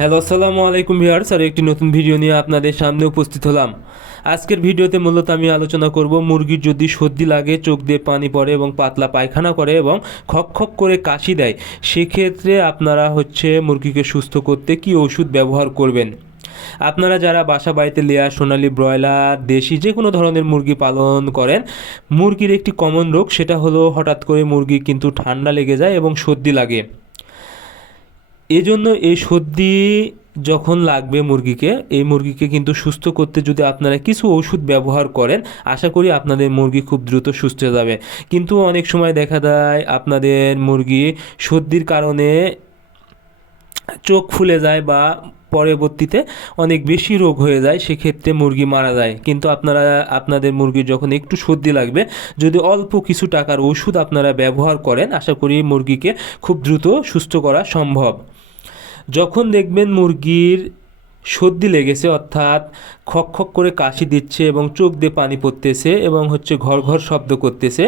Hello, আসসালামু আলাইকুম viewers. আর একটি নতুন ভিডিও নিয়ে আপনাদের সামনে উপস্থিত হলাম। আজকের ভিডিওতে মূলত আমি আলোচনা করব মুরগির যদি সর্দি লাগে, চোখ দিয়ে পানি পড়ে এবং পাতলা পায়খানা করে এবং খক খক করে কাশি দেয়, সেক্ষেত্রে আপনারা মুরগিকে সুস্থ করতে কী ওষুধ ব্যবহার করবেন। আপনারা যারা বাসা বাড়িতে লেয়ার, সোনালী, ব্রয়লার, দেশি যে কোনো ধরনের মুরগি পালন করেন, মুরগির একটি কমন রোগ সেটা হলো হঠাৎ করে মুরগি কিন্তু ঠান্ডা লেগে যায় এবং সর্দি লাগে। এজন্য এই সর্দি যখন লাগবে মুরগিকে, এই মুরগিকে কিন্তু সুস্থ করতে যদি আপনারা কিছু ওষুধ ব্যবহার করেন, আশা করি আপনাদের মুরগি খুব দ্রুত সুস্থ হয়ে যাবে। কিন্তু অনেক সময় দেখা যায় আপনাদের মুরগি সর্দির কারণে চোখ ফুলে যায় বা পরবর্তীতে অনেক বেশি রোগ হয়ে যায়, সেক্ষেত্রে মুরগি মারা যায়। কিন্তু আপনারা আপনাদের মুরগির যখন একটু সর্দি লাগবে, যদি অল্প কিছু টাকার ওষুধ আপনারা ব্যবহার করেন, আশা করি মুরগিকে খুব দ্রুত সুস্থ করা সম্ভব। যখন দেখবেন মুরগির সর্দি লেগেছে, অর্থাৎ খক খক করে কাশি দিচ্ছে এবং চোখ দিয়ে পানি পড়তেছে এবং ঘর ঘর শব্দ করতেছে,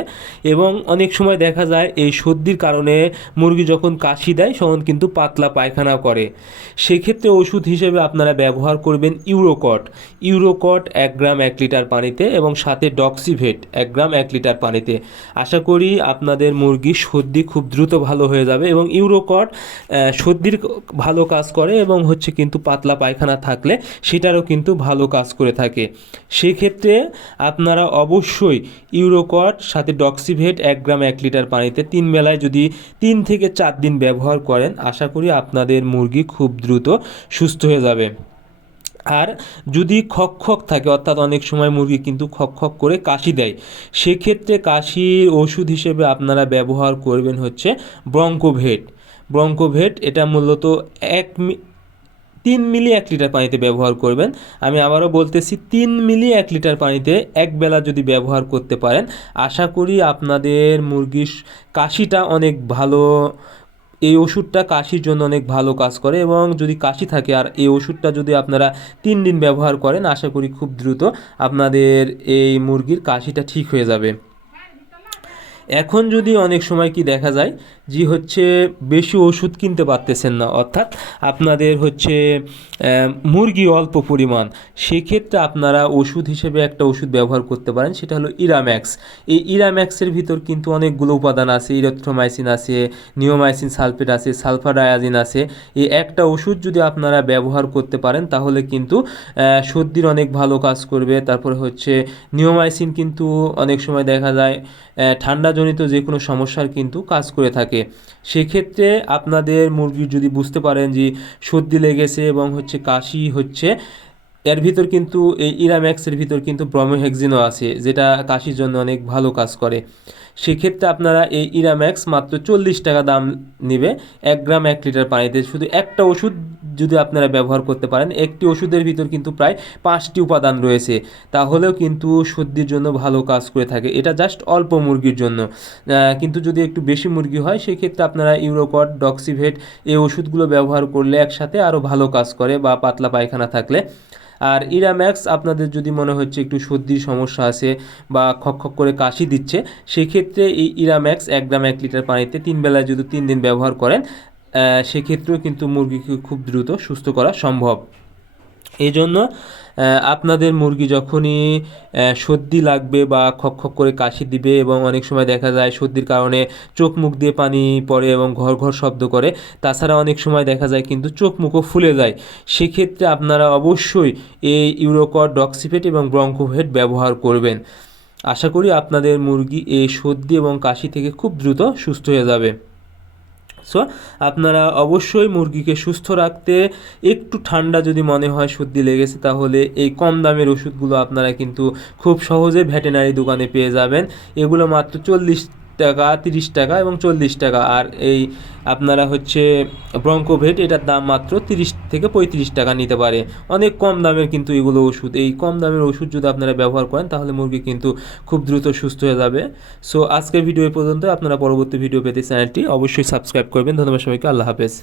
এবং অনেক সময় দেখা যায় এই সর্দির কারণে মুরগি যখন কাশি দেয় তখন কিন্তু পাতলা পায়খানা করে, সেক্ষেত্রে ওষুধ হিসেবে আপনারা ব্যবহার করবেন ইউরোকট। ইউরোকট 1 গ্রাম 1 লিটার পানিতে এবং সাথে ডক্সিভেট 1 গ্রাম 1 লিটার পানিতে। আশা করি আপনাদের মুরগির সর্দি খুব দ্রুত ভালো হয়ে যাবে। এবং ইউরোকট সর্দির ভালো কাজ করে এবং কিন্তু পাতলা পায়খানা থাকলে সেটারও কিন্তু ভালো কাজ করে থাকে। সেক্ষেত্রে আপনারা অবশ্যই ইউরোকট সাথে ডক্সিভেট 1 গ্রাম 1 লিটার পানিতে 3 বেলায় যদি 3 থেকে 4 দিন ব্যবহার করেন, আশা করি আপনাদের মুরগি খুব দ্রুত সুস্থ হয়ে যাবে। আর যদি খক খক থাকে, অর্থাৎ অনেক সময় মুরগি কিন্তু খক খক করে কাশি দেয়, সেক্ষেত্রে কাশির ওষুধ হিসেবে আপনারা ব্যবহার করবেন ব্রঙ্কোভেট। ব্রঙ্কোভেট এটা মূলত 3 মিলি 1 লিটার পানিতে ব্যবহার করবেন। আমি আবারও বলতেছি, 3 মিলি 1 লিটার পানিতে এক বেলা যদি ব্যবহার করতে পারেন, আশা করি আপনাদের মুরগির কাশিটা অনেক ভালো। এই ওষুধটা কাশির জন্য অনেক ভালো কাজ করে, এবং যদি কাশি থাকে আর এই ওষুধটা যদি আপনারা 3 দিন ব্যবহার করেন, আশা করি খুব দ্রুত আপনাদের এই মুরগির কাশিটা ঠিক হয়ে যাবে। এখন যদি অনেক সময় কি দেখা যায় যে বেশি ওষুধ কিনতে পারতেছেন না, অর্থাৎ আপনাদের মুরগি অল্প পরিমাণ, সেক্ষেত্রে আপনারা ওষুধ হিসেবে একটা ওষুধ ব্যবহার করতে পারেন, সেটা হলো ইরাম্যাক্স। এই ইরাম্যাক্সের ভিতর কিন্তু অনেকগুলো উপাদান আছে, ইরিথ্রোমাইসিন আছে, নিওমাইসিন সালফেট আছে, সালফাডায়াজিন আছে। এই একটা ওষুধ যদি আপনারা ব্যবহার করতে পারেন, তাহলে কিন্তু সর্দির অনেক ভালো কাজ করবে। তারপরে নিওমাইসিন কিন্তু অনেক সময় দেখা যায় ঠান্ডাজনিত যে কোনো সমস্যার কিন্তু কাজ করে থাকে। সেক্ষেত্রে আপনাদের মুরগির যদি বুঝতে পারেন যে সর্দি লেগেছে এবং কাশি হচ্ছে, এর ভিতর কিন্তু এই ইরাম্যাক্সের ভিতর কিন্তু ব্রোমোহেক্সিনও আছে, যেটা কাশির জন্য অনেক ভালো কাজ করে। সেক্ষেত্রে আপনারা এই ইরাম্যাক্স মাত্র 40 টাকা দাম নেবে 1 গ্রাম 1 লিটার পানিতে। শুধু একটা ওষুধ যদি আপনারা ব্যবহার করতে পারেন, একটি ওষুধের ভিতর কিন্তু প্রায় 5টি উপাদান রয়েছে, তাহলেও কিন্তু সর্দির জন্য ভালো কাজ করে থাকে। এটা জাস্ট অল্প মুরগির জন্য, কিন্তু যদি একটু বেশি মুরগি হয়, সেক্ষেত্রে আপনারা ইউরোকট, ডক্সিভেট এই ওষুধগুলো ব্যবহার করলে একসাথে আরও ভালো কাজ করে, বা পাতলা পায়খানা থাকলে। আর ইরাম্যাক্স আপনাদের যদি মনে হচ্ছে একটু সর্দির সমস্যা আছে বা খক খক করে কাশি দিচ্ছে, সেক্ষেত্রে এই ইরাম্যাক্স 1 গ্রাম 1 লিটার পানিতে 3 বেলায় যদি 3 দিন ব্যবহার করেন, সেক্ষেত্রেও কিন্তু মুরগিকে খুব দ্রুত সুস্থ করা সম্ভব। এই জন্য আপনাদের মুরগি যখনই সর্দি লাগবে বা খক খক করে কাশি দিবে, এবং অনেক সময় দেখা যায় সর্দির কারণে চোখ মুখ দিয়ে পানি পড়ে এবং ঘর ঘর শব্দ করে, তাছাড়া অনেক সময় দেখা যায় কিন্তু চোখ মুখও ফুলে যায়, সেক্ষেত্রে আপনারা অবশ্যই এই ইউরোকট, ডক্সিভেট এবং ব্রঙ্কোভেট ব্যবহার করবেন। আশা করি আপনাদের মুরগি এই সর্দি এবং কাশি থেকে খুব দ্রুত সুস্থ হয়ে যাবে। সো আপনারা অবশ্যই মুরগিকে সুস্থ রাখতে, একটু ঠান্ডা যদি মনে হয় সর্দি লেগেছে, তাহলে এই কম দামের ওষুধগুলো আপনারা কিন্তু খুব সহজে ভেটেরিনারি দোকানে পেয়ে যাবেন। এগুলো মাত্র 40 টাকা, 30 টাকা এবং 40 টাকা। আর এই আপনারা ব্রঙ্কোভেট, এটার দাম মাত্র 30 থেকে 35 টাকা নিতে পারে। অনেক কম দামের কিন্তু এগুলো ওষুধ। এই কম দামের ওষুধ যদি আপনারা ব্যবহার করেন, তাহলে মুরগি কিন্তু খুব দ্রুত সুস্থ হয়ে যাবে। সো আজকের ভিডিও এই পর্যন্ত। আপনারা পরবর্তী ভিডিও পেতে চ্যানেলটি অবশ্যই সাবস্ক্রাইব করবেন। ধন্যবাদ সবাইকে। আল্লাহ হাফেজ।